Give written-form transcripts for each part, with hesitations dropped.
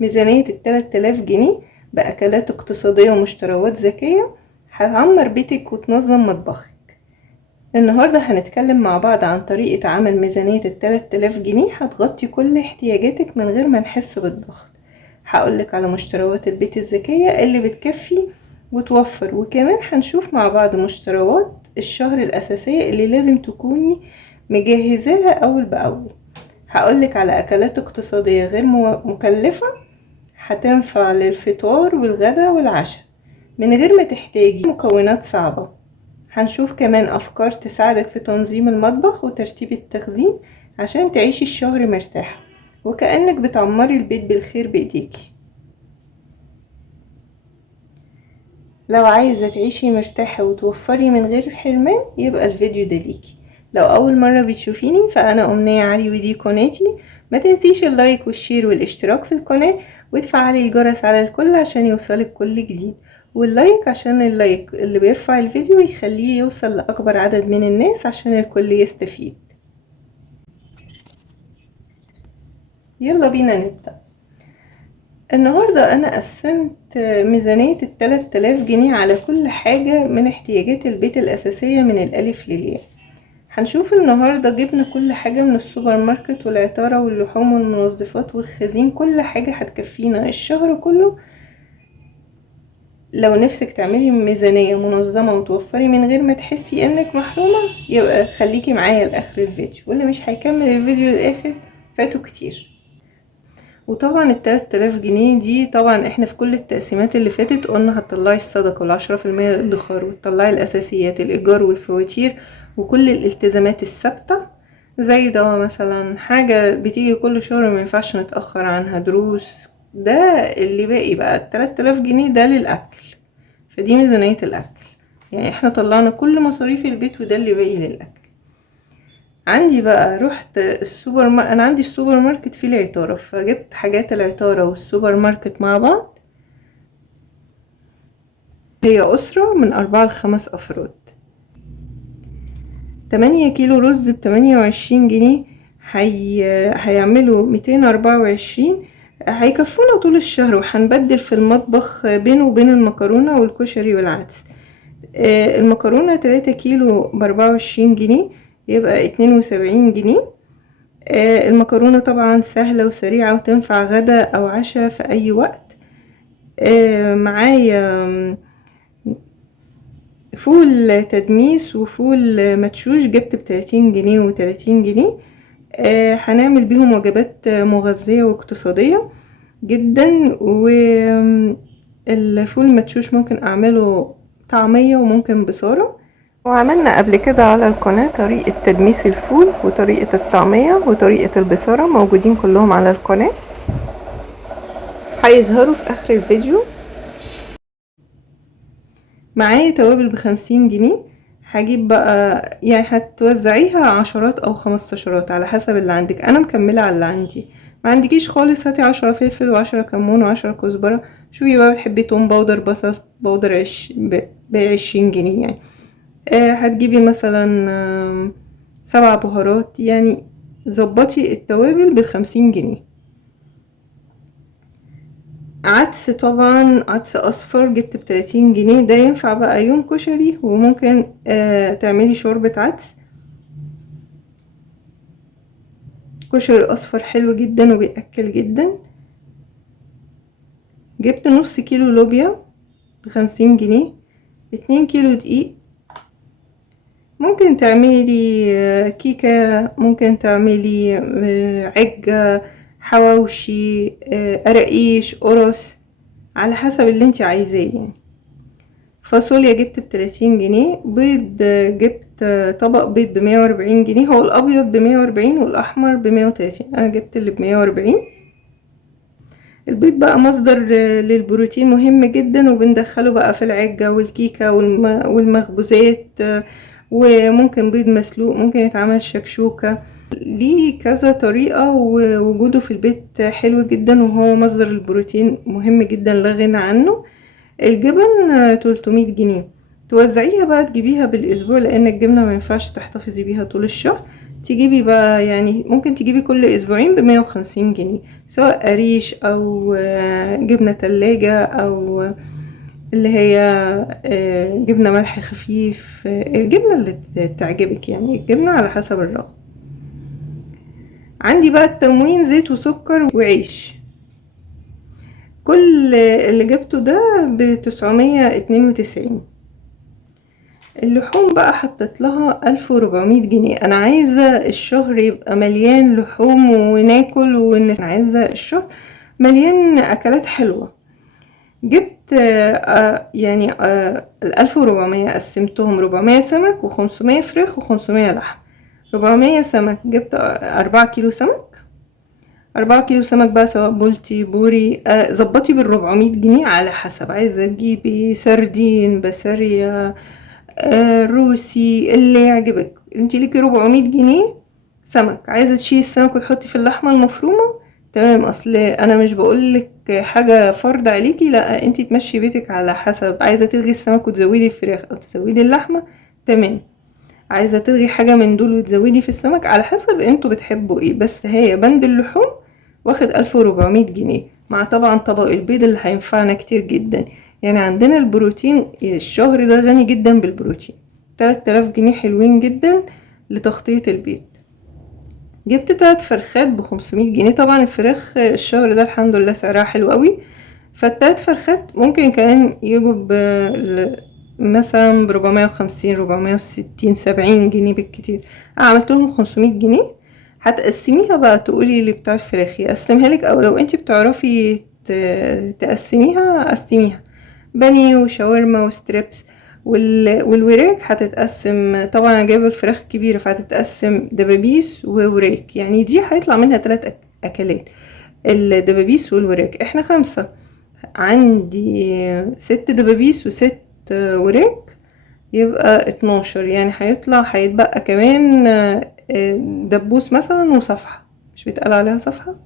ميزانية ال3000 جنيه بأكلات اقتصادية ومشتروات ذكية هتعمر بيتك وتنظم مطبخك. النهاردة هنتكلم مع بعض عن طريقة عمل ميزانية ال3000 جنيه هتغطي كل احتياجاتك من غير ما نحس بالضغط. هقولك على مشتروات البيت الذكية اللي بتكفي وتوفر، وكمان هنشوف مع بعض مشتروات الشهر الأساسية اللي لازم تكوني مجهزاها أول بأول. هقولك على أكلات اقتصادية غير مكلفة هتنفع للفطار والغدا والعشاء من غير ما تحتاجي مكونات صعبة. هنشوف كمان أفكار تساعدك في تنظيم المطبخ وترتيب التخزين عشان تعيشي الشهر مرتاحة وكأنك بتعمري البيت بالخير بإيديكي. لو عايزة تعيشي مرتاحة وتوفري من غير حرمان يبقى الفيديو ده ليكي. لو أول مرة بتشوفيني فأنا أمنية علي ودي قناتي. ما تنسيش اللايك والشير والاشتراك في القناة وتفعلي الجرس على الكل عشان يوصلك كل جديد، واللايك عشان اللايك اللي بيرفع الفيديو يخليه يوصل لأكبر عدد من الناس عشان الكل يستفيد. يلا بينا نبدأ. النهاردة أنا قسمت ميزانية ال3000 جنيه على كل حاجة من احتياجات البيت الأساسية من الألف للياء. هنشوف النهاردة جبنا كل حاجة من السوبر ماركت والعطارة واللحوم والمنظفات والخزين، كل حاجة هتكفينا الشهر كله. لو نفسك تعملي ميزانية منظمة وتوفري من غير ما تحسي انك محرومة يبقى خليكي معايا لآخر الفيديو، واللي مش هيكمل الفيديو للآخر فاتوا كتير. وطبعا ال3000 جنيه دي طبعا احنا في كل التقسيمات اللي فاتت قلنا هتطلعي الصدقة وال10% الادخار وتطلعي الأساسيات الإيجار والفواتير وكل الالتزامات الثابتة زي ده مثلا حاجة بتيجي كل شهر ما ينفعش نتأخر عنها، دروس. ده اللي باقي بقى ال3000 جنيه ده للأكل، فدي ميزانية الأكل. يعني احنا طلعنا كل مصاريف البيت وده اللي باقي للأكل. عندي بقى رحت انا عندي السوبر ماركت فيه العطارة، فجبت حاجات العطارة والسوبر ماركت مع بعض. هي أسرة من 4 ل5 أفراد. 8 كيلو رز ب28 جنيه هيعملوا 224، هيكفونا طول الشهر، وهنبدل في المطبخ بينه وبين المكرونة والكشري والعدس. المكرونة 3 كيلو ب24 جنيه يبقى 72 جنيه. المكرونة طبعا سهلة وسريعة وتنفع غدا أو عشاء في أي وقت. معايا فول تدميس وفول مدشوش جبت ب30 جنيه و30 جنيه. هنعمل بيهم وجبات مغذية واقتصادية جدا. والفول المدشوش ممكن أعمله طعمية وممكن بصارة، وعملنا قبل كده على القناة طريقة تدميس الفول وطريقة الطعمية وطريقة البصارة، موجودين كلهم على القناة هيظهروا في آخر الفيديو. معايا توابل ب50 جنيه. هجيب بقى يعني هتوزعيها عشرات أو 15 على حسب اللي عندك. أنا مكملة على اللي عندي، ما عندكيش خالص هاتي 10 فلفل و10 كمون و10 كزبرة. شوفي بقى بتحبي توم باودر بصل باودر ب20 جنيه يعني. هتجيبي مثلا 7 بهارات، يعني ظبطي التوابل ب50 جنيه. عدس طبعا عدس اصفر جبت ب30 جنيه، ده ينفع بقى يوم كشري وممكن تعملي شوربة عدس. كشري اصفر حلو جدا وبيأكل جدا. جبت نص كيلو لوبيا ب50 جنيه. 2 كيلو دقيق. ممكن تعملي كيكة، ممكن تعملي عجة، حواوشي، قراقيش، قرص، على حسب اللي انت عايزاه يعني. فاصوليا جبت ب30 جنيه. بيض جبت طبق بيض ب140 جنيه، هو الابيض ب140 والاحمر ب130، انا جبت اللي ب140. البيض بقى مصدر للبروتين مهم جدا، وبندخله بقى في العجة والكيكة والمخبوزات. وممكن بيض مسلوق، ممكن يتعمل شكشوكة، ليه كذا طريقة، ووجوده في البيت حلو جدا وهو مصدر البروتين مهم جدا لا غنى عنه. الجبن 300 جنيه. توزعيها بقى تجيبيها بالاسبوع لان الجبنة ما ينفعش تحتفظي بيها طول الشهر. تجيبي بقى يعني ممكن تجيبي كل اسبوعين ب150 جنيه، سواء قريش او جبنة تلاجة او اللي هي جبنة ملح خفيف، الجبنة اللي تعجبك يعني، الجبنة على حسب الرغبة. عندي بقى التموين زيت وسكر وعيش، كل اللي جبته ده ب992. اللحوم بقى حطيت لها 1400 جنيه. انا عايزة الشهر يبقى مليان لحوم وناكل، انا عايزة الشهر مليان اكلات حلوة. جبت يعني 1400 قسمتهم 400 سمك و500 فراخ و500 لحم. 400 سمك جبت 4 كيلو سمك. 4 كيلو سمك بقى سواء بولتي بوري، ظبطي بال400 جنيه على حسب، عايزة تجيبي سردين بسارية روسي اللي يعجبك. انتي ليكي 400 جنيه سمك، عايزة تشيلي السمك وتحطي في اللحمة المفرومة تمام. اصل انا مش بقولك حاجة فرض عليكي، لا انتي تمشي بيتك على حسب، عايزة تلغي السمك وتزودي الفراخ او تزودي اللحمة تمام، عايزة تلغي حاجة من دول وتزودي في السمك على حسب انتوا بتحبوا ايه. بس هي بند اللحوم واخد 1400 جنيه، مع طبعا طبق البيض اللي هينفعنا كتير جدا. يعني عندنا البروتين الشهر ده غني جدا بالبروتين، 3000 جنيه حلوين جدا لتغطية البيض. جبت 3 فرخات ب500 جنيه. طبعا الفراخ الشهر ده الحمد لله سعرها حلو قوي، فالتلات فرخات ممكن كمان يجوا مثلا ب450 460 70 جنيه بالكتير. عملت لهم 500 جنيه. هتقسميها بقى تقولي اللي بتاع الفراخ يقسمها لك، او لو انتي بتعرفي تقسميها قسميها، بانيه وشاورما وستريبس. والوراك هتتقسم، طبعا انا جايبه الفراخ كبيره فهتتقسم دبابيس ووراك، يعني دي هيطلع منها 3 اكلات، الدبابيس والوراك. احنا 5، عندي 6 دبابيس و6 وراك، يبقى 12. يعني هيتبقى كمان دبوس مثلا وصفحة، مش بيتقال عليها صفحة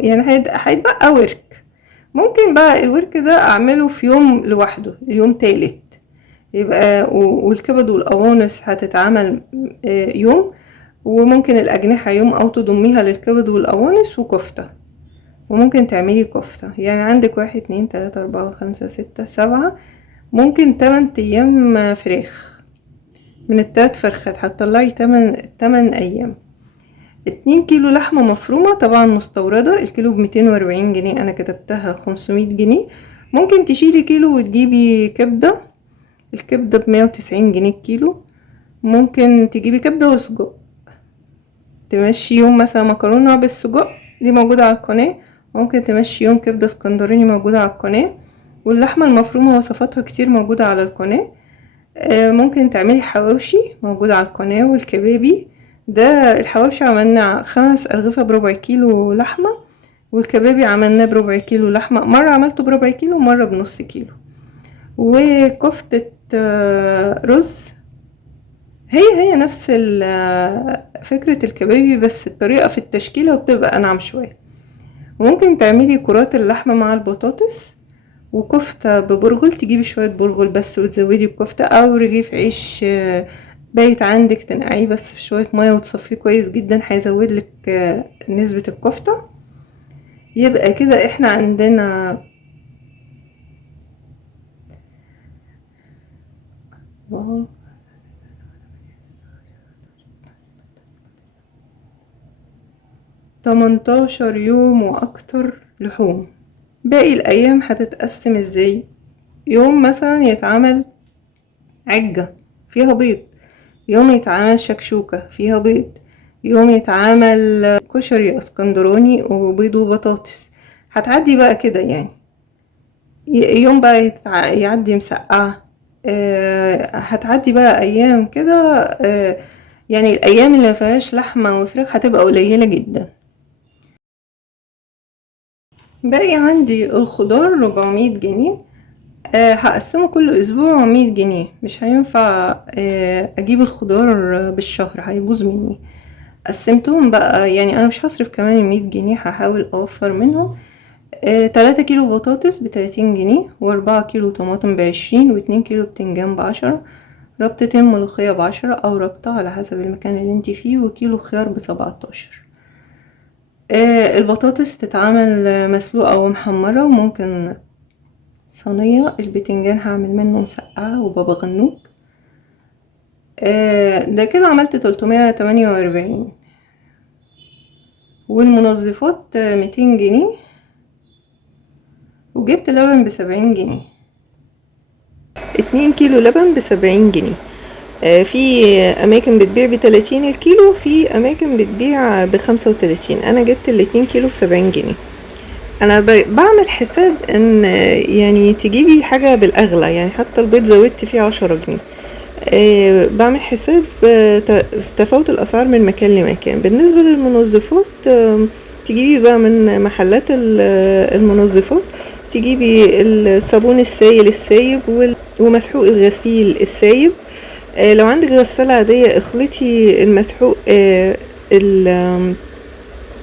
يعني هيتبقى ورك. ممكن بقى الورك ده اعمله في يوم لوحده، اليوم تالت يبقى، والكبد والقوانص هتتعمل يوم، وممكن الأجنحة يوم، أو تضميها للكبد والقوانص وكفتة. وممكن تعملي كفتة، يعني عندك 1 2 3 4 5 6 7، ممكن 8 أيام فراخ. من ال3 فرخات هتطلعي 8 أيام. 2 كيلو لحمة مفرومة طبعا مستوردة، الكيلو ب240 جنيه، أنا كتبتها 500 جنيه. ممكن تشيلي كيلو وتجيبي كبدة، الكبدة ب190 جنيه الكيلو. ممكن تجيبي كبدة وسجق، تمشي يوم مثلا مكرونة بالسجق دي موجودة على القناة، ممكن تمشي يوم كبدة اسكندراني موجودة على القناة. واللحمة المفرومة وصفاتها كتير موجودة على القناة. ممكن تعملي حواوشي موجودة على القناة، والكبابي ده الحواوشي عملنا 5 أرغفة بربع كيلو لحمة، والكبابي عملناه بربع كيلو لحمة، مرة عملته بربع كيلو ومرة بنص كيلو. وكفتة رز هي نفس فكرة الكبابي، بس الطريقة في التشكيلة وبتبقى أنعم شوية. وممكن تعملي كرات اللحمة مع البطاطس، وكفتة ببرغل، تجيبي شوية برغل بس وتزودي الكفتة، أو رغيف عيش بايت عندك تنقعيه بس في شوية مية وتصفيه كويس جدا، هيزودلك نسبة الكفتة. يبقى كده احنا عندنا 18 يوم واكتر لحوم. باقي الايام هتتقسم ازاي؟ يوم مثلا يتعمل عجة فيها بيض، يوم يتعمل شكشوكة فيها بيض، يوم يتعمل كشري اسكندراني وبيض وبطاطس. هتعدي بقى كده يعني. يوم بقى يعدي مسقعة. هتعدي بقى ايام كده. يعني الايام اللي مفيهاش لحمة وفراخ هتبقى قليلة جدا. باقي عندي الخضار 400 جنيه. هقسمه كل اسبوع 100 جنيه، مش هينفع اجيب الخضار بالشهر هيبوظ مني. قسمتهم بقى، يعني انا مش هصرف كمان 100 جنيه، هحاول اوفر منهم. 3 كيلو بطاطس ب30 جنيه، و4 كيلو طماطم ب20، و2 كيلو بتنجان ب10، ربطتين ملوخية ب10 او ربطة على حسب المكان اللي انت فيه، وكيلو خيار ب17. البطاطس تتعمل مسلوقة او محمرة، وممكن صينية. البتنجان هعمل منه مسقعة وبابا غنوج. ده كده عملت 348. والمنظفات 200 جنيه، وجبت لبن ب70 جنيه. 2 كيلو لبن ب70 جنيه. في اماكن بتبيع ب30 الكيلو، في اماكن بتبيع ب35. انا جبت ال2 كيلو ب70 جنيه. انا بعمل حساب ان يعني تجيبي حاجة بالاغلى، يعني حتى البيض زودت فيه 10 جنيه. بعمل حساب تفاوت الاسعار من مكان لمكان. بالنسبة للمنظفات تجيبي بقى من محلات المنظفات، تجيبي الصابون السائل السايب ومسحوق الغسيل السايب. لو عندك غسالة عادية اخلطي المسحوق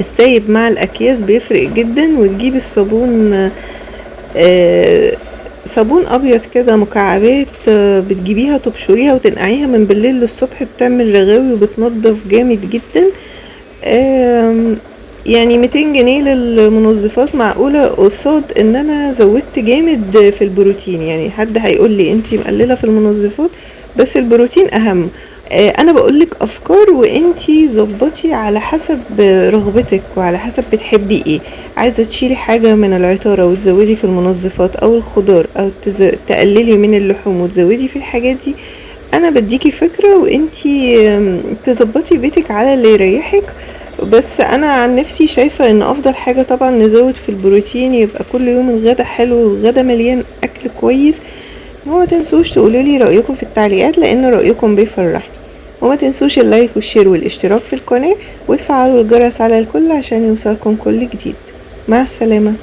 السايب مع الاكياس، بيفرق جدا. وتجيبي الصابون صابون ابيض كده مكعبات، بتجيبيها تبشريها وتنقعيها من بالليل للصبح، بتعمل رغاوي وبتنضف جامد جدا. يعني 200 جنيه للمنظفات معقولة قصاد ان انا زودت جامد في البروتين. يعني حد هيقول لي انتي مقللة في المنظفات، بس البروتين اهم. انا بقولك افكار، وانتي زبطي على حسب رغبتك وعلى حسب بتحبي ايه. عايزة تشيلي حاجة من العطارة وتزودي في المنظفات، او الخضار، او تقللي من اللحوم وتزودي في الحاجات دي، انا بديكي فكرة وانتي تزبطي بيتك على اللي يريحك. بس انا عن نفسي شايفة ان افضل حاجة طبعا نزود في البروتين، يبقى كل يوم الغدا حلو والغدا مليان اكل كويس. وما تنسوش تقولولي رأيكم في التعليقات، لان رأيكم بيفرحني. وما تنسوش اللايك والشير والاشتراك في القناة، وتفعلوا الجرس على الكل عشان يوصلكم كل جديد. مع السلامة.